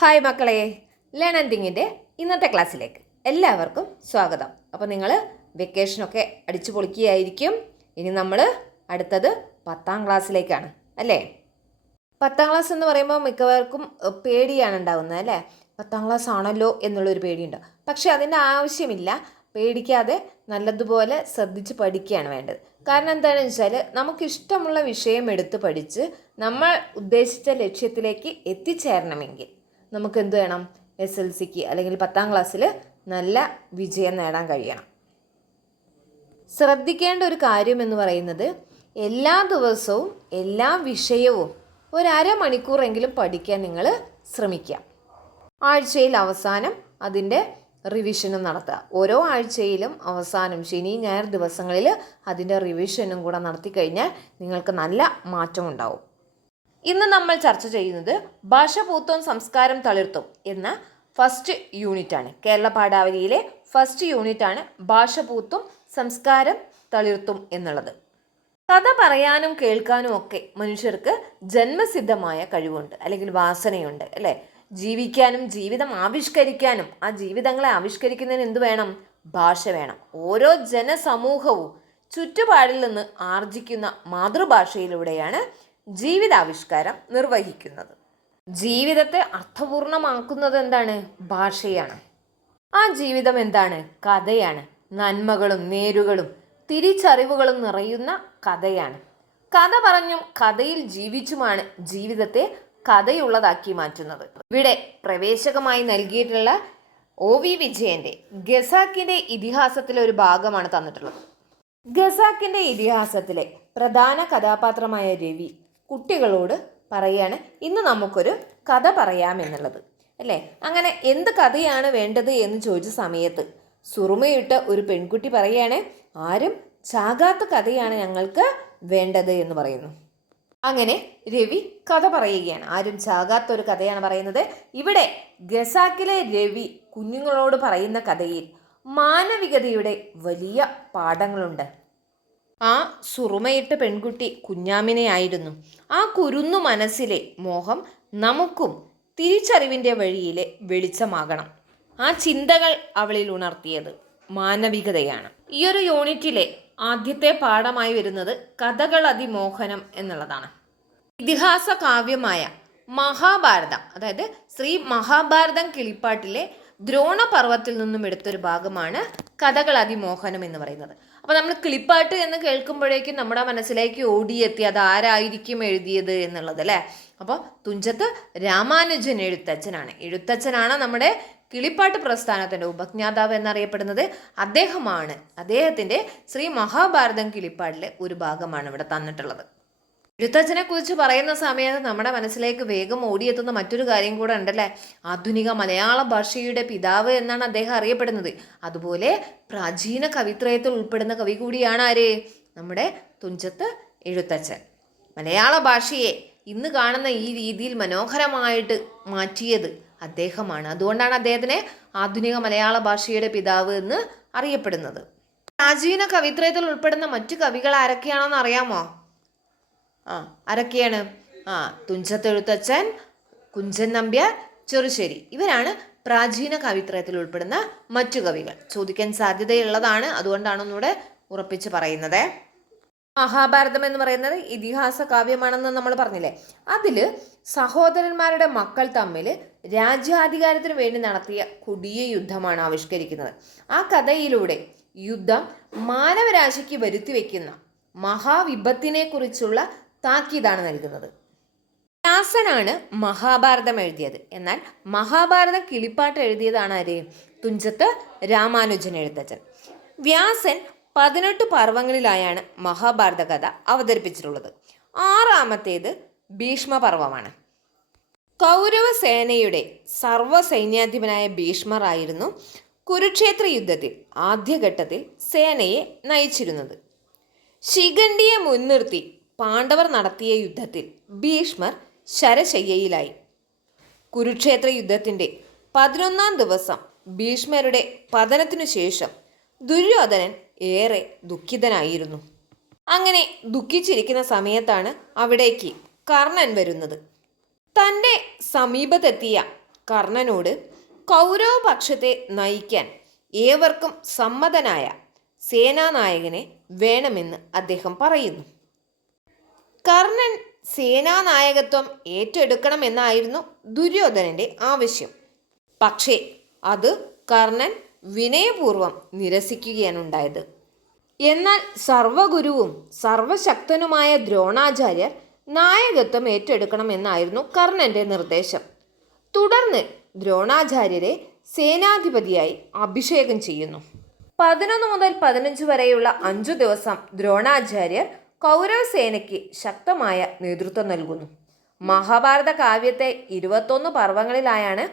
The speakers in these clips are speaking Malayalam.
ഹായ് മക്കളെ, ലേൺ ആൻഡ് തിങ്കിൻ്റെ ഇന്നത്തെ ക്ലാസ്സിലേക്ക് എല്ലാവർക്കും സ്വാഗതം. അപ്പോൾ നിങ്ങൾ വെക്കേഷനൊക്കെ അടിച്ചു പൊളിക്കുകയായിരിക്കും. ഇനി നമ്മൾ അടുത്തത് 10ാം ക്ലാസ്സിലേക്കാണ് അല്ലേ. 10ാം ക്ലാസ് എന്ന് പറയുമ്പോൾ മിക്കവർക്കും പേടിയാണ് ഉണ്ടാകുന്നത് അല്ലേ. 10ാം ക്ലാസ് ആണല്ലോ എന്നുള്ളൊരു പേടിയുണ്ട്. പക്ഷെ അതിൻ്റെ ആവശ്യമില്ല. പേടിക്കാതെ നല്ലതുപോലെ ശ്രദ്ധിച്ച് പഠിക്കുകയാണ് വേണ്ടത്. കാരണം എന്താണെന്ന് വെച്ചാൽ നമുക്കിഷ്ടമുള്ള വിഷയം എടുത്ത് പഠിച്ച് നമ്മൾ ഉദ്ദേശിച്ച ലക്ഷ്യത്തിലേക്ക് എത്തിച്ചേരണമെങ്കിൽ നമുക്ക് എന്ത് വേണം? SLCക്ക് അല്ലെങ്കിൽ 10ാം ക്ലാസ്സിൽ നല്ല വിജയം നേടാൻ കഴിയണം. ശ്രദ്ധിക്കേണ്ട ഒരു കാര്യം എന്ന് പറയുന്നത് എല്ലാ ദിവസവും എല്ലാ വിഷയവും അരമണിക്കൂറെങ്കിലും പഠിക്കാൻ നിങ്ങൾ ശ്രമിക്കുക. ആഴ്ചയിൽ അവസാനം അതിൻ്റെ റിവിഷനും നടത്തുക. ഓരോ ആഴ്ചയിലും അവസാനം ശനി ഞായർ ദിവസങ്ങളിൽ അതിൻ്റെ റിവിഷനും കൂടെ നടത്തി കഴിഞ്ഞാൽ നിങ്ങൾക്ക് നല്ല മാറ്റമുണ്ടാവും. ഇന്ന് നമ്മൾ ചർച്ച ചെയ്യുന്നത് ഭാഷ പൂത്തും സംസ്കാരം തളിർത്തും എന്ന ഫസ്റ്റ് യൂണിറ്റാണ്. കേരള പാഠാവലിയിലെ ഫസ്റ്റ് യൂണിറ്റാണ് ഭാഷ പൂത്തും സംസ്കാരം തളിർത്തും എന്നുള്ളത്. കഥ പറയാനും കേൾക്കാനും ഒക്കെ മനുഷ്യർക്ക് ജന്മസിദ്ധമായ കഴിവുണ്ട്, അല്ലെങ്കിൽ വാസനയുണ്ട് അല്ലേ. ജീവിക്കാനും ജീവിതം ആവിഷ്കരിക്കാനും ആ ജീവിതങ്ങളെ ആവിഷ്കരിക്കുന്നതിന് എന്ത് വേണം? ഭാഷ വേണം. ഓരോ ജനസമൂഹവും ചുറ്റുപാടിൽ നിന്ന് ആർജിക്കുന്ന മാതൃഭാഷയിലൂടെയാണ് ജീവിതാവിഷ്കാരം നിർവഹിക്കുന്നത്. ജീവിതത്തെ അർത്ഥപൂർണമാക്കുന്നത് എന്താണ്? ഭാഷയാണ്. ആ ജീവിതം എന്താണ്? കഥയാണ്. നന്മകളും നേരുകളും തിരിച്ചറിവുകളും നിറയുന്ന കഥയാണ്. കഥ പറഞ്ഞും കഥയിൽ ജീവിച്ചുമാണ് ജീവിതത്തെ കഥയുള്ളതാക്കി മാറ്റുന്നത്. ഇവിടെ പ്രവേശകമായി നൽകിയിട്ടുള്ള OV വിജയന്റെ ഖസാക്കിന്റെ ഇതിഹാസത്തിലെ ഒരു ഭാഗമാണ് തന്നിട്ടുള്ളത്. ഖസാക്കിന്റെ ഇതിഹാസത്തിലെ പ്രധാന കഥാപാത്രമായ രവി കുട്ടികളോട് പറയാണ്, ഇന്ന് നമുക്കൊരു കഥ പറയാമെന്നുള്ളത് അല്ലേ. അങ്ങനെ എന്ത് കഥയാണ് വേണ്ടത് എന്ന് ചോദിച്ച സമയത്ത് സുറുമയിട്ട ഒരു പെൺകുട്ടി പറയാണ്, ആരും ചാകാത്ത കഥയാണ് ഞങ്ങൾക്ക് വേണ്ടത് എന്ന് പറയുന്നു. അങ്ങനെ രവി കഥ പറയുകയാണ്. ആരും ചാകാത്ത ഒരു കഥയാണ് പറയുന്നത്. ഇവിടെ ഖസാക്കിലെ രവി കുഞ്ഞുങ്ങളോട് പറയുന്ന കഥയിൽ മാനവികതയുടെ വലിയ പാഠങ്ങളുണ്ട്. ആ സുറുമയിട്ട പെൺകുട്ടി കുഞ്ഞാമിനെയായിരുന്നു. ആ കുരുന്നു മനസ്സിലെ മോഹം നമുക്കും തിരിച്ചറിവിൻ്റെ വഴിയിലെ വെളിച്ചമാകണം. ആ ചിന്തകൾ അവളിൽ ഉണർത്തിയത് മാനവികതയാണ്. ഈ ഒരു യൂണിറ്റിലെ ആദ്യത്തെ പാഠമായി വരുന്നത് കഥകൾ അതിമോഹനം എന്നുള്ളതാണ്. ഇതിഹാസ കാവ്യമായ മഹാഭാരതം, അതായത് ശ്രീ മഹാഭാരതം കിളിപ്പാട്ടിലെ ദ്രോണപർവത്തിൽ നിന്നും എടുത്തൊരു ഭാഗമാണ് കഥകൾ അതിമോഹനം എന്ന് പറയുന്നത്. അപ്പോൾ നമ്മൾ കിളിപ്പാട്ട് എന്ന് കേൾക്കുമ്പോഴേക്കും നമ്മുടെ മനസ്സിലേക്ക് ഓടിയെത്തി അത് ആരായിരിക്കും എഴുതിയത് എന്നുള്ളത് അല്ലേ. അപ്പോൾ തുഞ്ചത്ത് രാമാനുജൻ എഴുത്തച്ഛനാണ് നമ്മുടെ കിളിപ്പാട്ട് പ്രസ്ഥാനത്തിൻ്റെ ഉപജ്ഞാതാവ് എന്നറിയപ്പെടുന്നത്. അദ്ദേഹത്തിൻ്റെ ശ്രീ മഹാഭാരതം കിളിപ്പാട്ടിലെ ഒരു ഭാഗമാണ് ഇവിടെ തന്നിട്ടുള്ളത്. എഴുത്തച്ഛനെ കുറിച്ച് പറയുന്ന സമയത്ത് നമ്മുടെ മനസ്സിലേക്ക് വേഗം ഓടിയെത്തുന്ന മറ്റൊരു കാര്യം കൂടെ ഉണ്ടല്ലേ. ആധുനിക മലയാള ഭാഷയുടെ പിതാവ് എന്നാണ് അദ്ദേഹം അറിയപ്പെടുന്നത്. അതുപോലെ പ്രാചീന കവിത്രയത്തിൽ ഉൾപ്പെടുന്ന കവി കൂടിയാണ് ആര്? നമ്മുടെ തുഞ്ചത്ത് എഴുത്തച്ഛൻ. മലയാള ഭാഷയെ ഇന്ന് കാണുന്ന ഈ രീതിയിൽ മനോഹരമായിട്ട് മാറ്റിയത് അദ്ദേഹമാണ്. അതുകൊണ്ടാണ് അദ്ദേഹത്തിനെ ആധുനിക മലയാള ഭാഷയുടെ പിതാവ് എന്ന് അറിയപ്പെടുന്നത്. പ്രാചീന കവിത്രയത്തിൽ ഉൾപ്പെടുന്ന മറ്റു കവികൾ ആരൊക്കെയാണെന്ന് അറിയാമോ? ആരൊക്കെയാണ്? തുഞ്ചത്ത് എഴുത്തച്ഛൻ, കുഞ്ചൻ നമ്പ്യാർ, ചെറുശ്ശേരി, ഇവരാണ് പ്രാചീന കവിത്രയത്തിൽ ഉൾപ്പെടുന്ന മറ്റു കവികൾ. ചോദിക്കാൻ സാധ്യതയുള്ളതാണ്, അതുകൊണ്ടാണ് ഒന്നുകൂടെ ഉറപ്പിച്ച് പറയുന്നത്. മഹാഭാരതം എന്ന് പറയുന്നത് ഇതിഹാസ കാവ്യമാണെന്ന് നമ്മൾ പറഞ്ഞില്ലേ. അതിൽ സഹോദരന്മാരുടെ മക്കൾ തമ്മിൽ രാജ്യാധികാരത്തിന് വേണ്ടി നടത്തിയ കൊടിയ യുദ്ധമാണ് ആവിഷ്കരിക്കുന്നത്. ആ കഥയിലൂടെ യുദ്ധം മാനവരാശിക്ക് വരുത്തി വയ്ക്കുന്ന മഹാവിപത്തിനെ കുറിച്ചുള്ള താക്കീതാണ് നൽകുന്നത്. വ്യാസനാണ് മഹാഭാരതം എഴുതിയത്. എന്നാൽ മഹാഭാരതം കിളിപ്പാട്ട് എഴുതിയതാണ് ആര്? തുഞ്ചത്ത് രാമാനുജൻ എഴുത്തച്ഛൻ. വ്യാസൻ 18 പർവ്വങ്ങളിലായാണ് മഹാഭാരത കഥ അവതരിപ്പിച്ചിട്ടുള്ളത്. 6ാമത്തേത് ഭീഷ്മപർവമാണ്. കൗരവസേനയുടെ സർവ്വസൈന്യാധിപനായ ഭീഷ്മർ ആയിരുന്നു കുരുക്ഷേത്ര യുദ്ധത്തിൽ ആദ്യഘട്ടത്തിൽ സേനയെ നയിച്ചിരുന്നത്. ശിഖണ്ഡിയെ മുൻനിർത്തി പാണ്ഡവർ നടത്തിയ യുദ്ധത്തിൽ ഭീഷ്മർ ശരശയ്യയിലായി. കുരുക്ഷേത്ര യുദ്ധത്തിൻ്റെ 11ാം ദിവസം ഭീഷ്മരുടെ പതനത്തിനു ശേഷം ദുര്യോധനൻ ഏറെ ദുഃഖിതനായിരുന്നു. അങ്ങനെ ദുഃഖിച്ചിരിക്കുന്ന സമയത്താണ് അവിടേക്ക് കർണൻ വരുന്നത്. തൻ്റെ സമീപത്തെത്തിയ കർണനോട് കൗരവപക്ഷത്തെ നയിക്കാൻ ഏവർക്കും സമ്മതനായ സേനാനായകനെ വേണമെന്ന് അദ്ദേഹം പറയുന്നു. കർണൻ സേനാനായകത്വം ഏറ്റെടുക്കണമെന്നായിരുന്നു ദുര്യോധനൻ്റെ ആവശ്യം. പക്ഷേ അത് കർണൻ വിനയപൂർവ്വം നിരസിക്കുകയാണ് ഉണ്ടായത്. എന്നാൽ സർവഗുരുവും സർവശക്തനുമായ ദ്രോണാചാര്യർ നായകത്വം ഏറ്റെടുക്കണമെന്നായിരുന്നു കർണൻ്റെ നിർദ്ദേശം. തുടർന്ന് ദ്രോണാചാര്യരെ സേനാധിപതിയായി അഭിഷേകം ചെയ്യുന്നു. 11 മുതൽ 15 വരെയുള്ള 5 ദിവസം ദ്രോണാചാര്യർ കൗരവസേനയ്ക്ക് ശക്തമായ നേതൃത്വം നൽകുന്നു. മഹാഭാരത കാവ്യത്തെ 21 പർവ്വങ്ങളിലായാണ്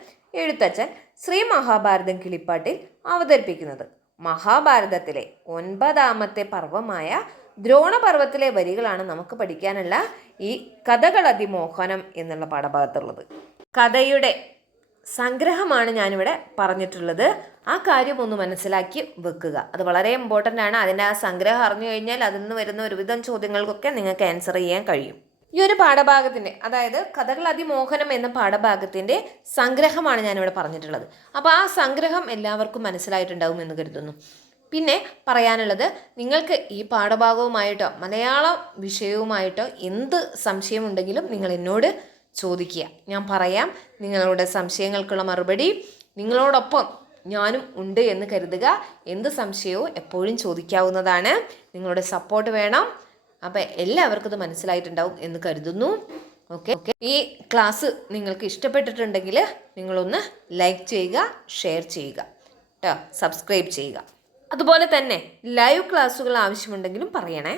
എഴുത്തച്ഛൻ ശ്രീ മഹാഭാരതം കിളിപ്പാട്ടിൽ അവതരിപ്പിക്കുന്നത്. മഹാഭാരതത്തിലെ 9ാമത്തെ പർവ്വമായ ദ്രോണപർവ്വത്തിലെ വരികളാണ് നമുക്ക് പഠിക്കാനുള്ള ഈ കഥകളതിമോഹനം എന്നുള്ള പാഠഭാഗത്തുള്ളത്. കഥയുടെ സംഗ്രഹമാണ് ഞാനിവിടെ പറഞ്ഞിട്ടുള്ളത്. ആ കാര്യം ഒന്ന് മനസ്സിലാക്കി വെക്കുക. അത് വളരെ ഇമ്പോർട്ടൻ്റ് ആണ്. അതിൻ്റെ ആ സംഗ്രഹം അറിഞ്ഞു കഴിഞ്ഞാൽ അതിൽ നിന്ന് വരുന്ന ഒരുവിധം ചോദ്യങ്ങൾക്കൊക്കെ നിങ്ങൾക്ക് ആൻസർ ചെയ്യാൻ കഴിയും. ഈ ഒരു പാഠഭാഗത്തിൻ്റെ, അതായത് കഥകളതിമോഹനം എന്ന പാഠഭാഗത്തിൻ്റെ സംഗ്രഹമാണ് ഞാനിവിടെ പറഞ്ഞിട്ടുള്ളത്. അപ്പോൾ ആ സംഗ്രഹം എല്ലാവർക്കും മനസ്സിലായിട്ടുണ്ടാവും എന്ന് കരുതുന്നു. പിന്നെ പറയാനുള്ളത്, നിങ്ങൾക്ക് ഈ പാഠഭാഗവുമായിട്ടോ മലയാളം വിഷയവുമായിട്ടോ എന്ത് സംശയമുണ്ടെങ്കിലും നിങ്ങൾ എന്നോട് ചോദിക്കുക. ഞാൻ പറയാം. നിങ്ങളുടെ സംശയങ്ങൾക്കുള്ള മറുപടി നിങ്ങളോടൊപ്പം ഞാനും ഉണ്ട് എന്ന് കരുതുക. എന്ത് സംശയവും എപ്പോഴും ചോദിക്കാവുന്നതാണ്. നിങ്ങളുടെ സപ്പോർട്ട് വേണം. അപ്പോൾ എല്ലാവർക്കും ഇത് മനസ്സിലായിട്ടുണ്ടാവും എന്ന് കരുതുന്നു. ഓക്കെ. ഈ ക്ലാസ് നിങ്ങൾക്ക് ഇഷ്ടപ്പെട്ടിട്ടുണ്ടെങ്കിൽ നിങ്ങളൊന്ന് ലൈക്ക് ചെയ്യുക, ഷെയർ ചെയ്യുക കേട്ടോ, സബ്സ്ക്രൈബ് ചെയ്യുക. അതുപോലെ തന്നെ ലൈവ് ക്ലാസ്സുകൾ ആവശ്യമുണ്ടെങ്കിലും പറയണേ.